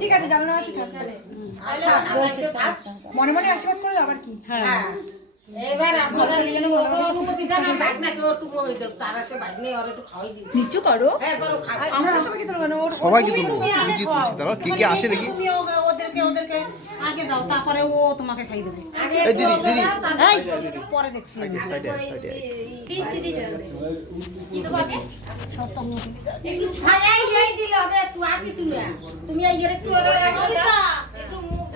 ঠিক আছে জানো না মনে মনে আশীর্বাদ করলো আবার কি। হ্যাঁ এবার আপনারা অনুমতি দেন আর বাইক না কেউ একটু তারা সে বাইক নেই ওরা একটু খাওয়াই দিই নিচু করো। হ্যাঁ বলো খাও আমরা সবাইকে তুলবো না সবাইকে তুলবো তুলছি দাঁড়াও কে কে আসে দেখি। তুমি ওদেরকে আগে দাও তারপরে ও তোমাকে খাই দেবে এই দিদি দিদি পরে দেখছি আমি সাইডে সাইডে দিচ্ছি কি তো বাকি একটু ছায়াই এই দিলে হবে একটু আর কিছু না তুমি এই এর একটু একটু মুখ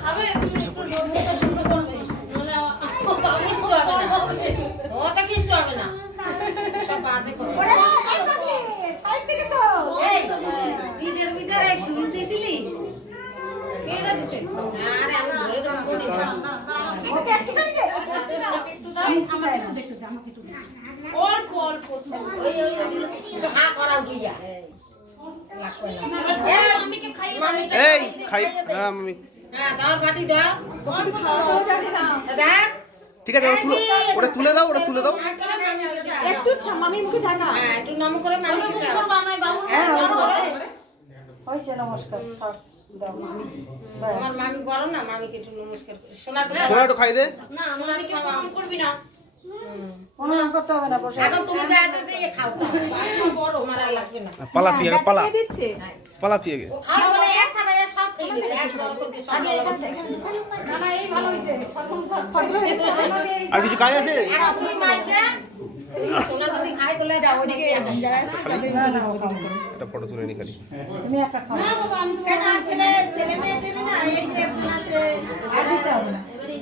খাবে তুমি একটু মুখটা ছোট করবে ওটা কি চলবে না সব বাজে করে ওরে সাইড থেকে তো এই ভিডিওর ভিতরে এক সুইচ দিছিলি কেডা দিছে আরে আমি ধরে দেব কোনি ওকে একটু করে দে একটু দাও আমাকে একটু দেখতে দে আমাকে একটু অল্প অল্প ওই একটু হা করাও গিয়া লাগবে না আমি কে খাইয়ে দাও এই খাই আমি হ্যাঁ দাও বাটি দাও একটু খাওয়া জানি না দেখ ঠিক আছে ওটা তুলে দাও ওটা তুলে দাও। একটু মামির মুখে ঢাকা। হ্যাঁ একটু নাম করে মামি বানাই বাবু হ্যাঁ করে হইছে নমস্কার থাক দাও মামি আমার মামি বড় না মামিকে একটু নমস্কার করে সোনা সোনা একটু খাই দে। না মামিকে প্রণাম করবি না প্রণাম করতে হবে না বসে এখন তুমি কাছে যে খাও বড় আমার আর লাগবে না পালা তুই আগে পালা দিচ্ছে পালা তুই আগে। খাও বলে এক খাবে সব খেয়ে নেবে এক দর করবে সব না না এই ভালো হইছে ফটো আর কিছু কাজ আছে? এখন তুমি মাইকে সোনা যদি খাই বলে যাও ওদিকে যারা আছে তাদের না না একটা ফটো তুলে নি খালি। তুমি একটা খাও না বাবা আমি ছেলে মেয়ে দেবে না এই যে একজন আছে আর দিতে হবে না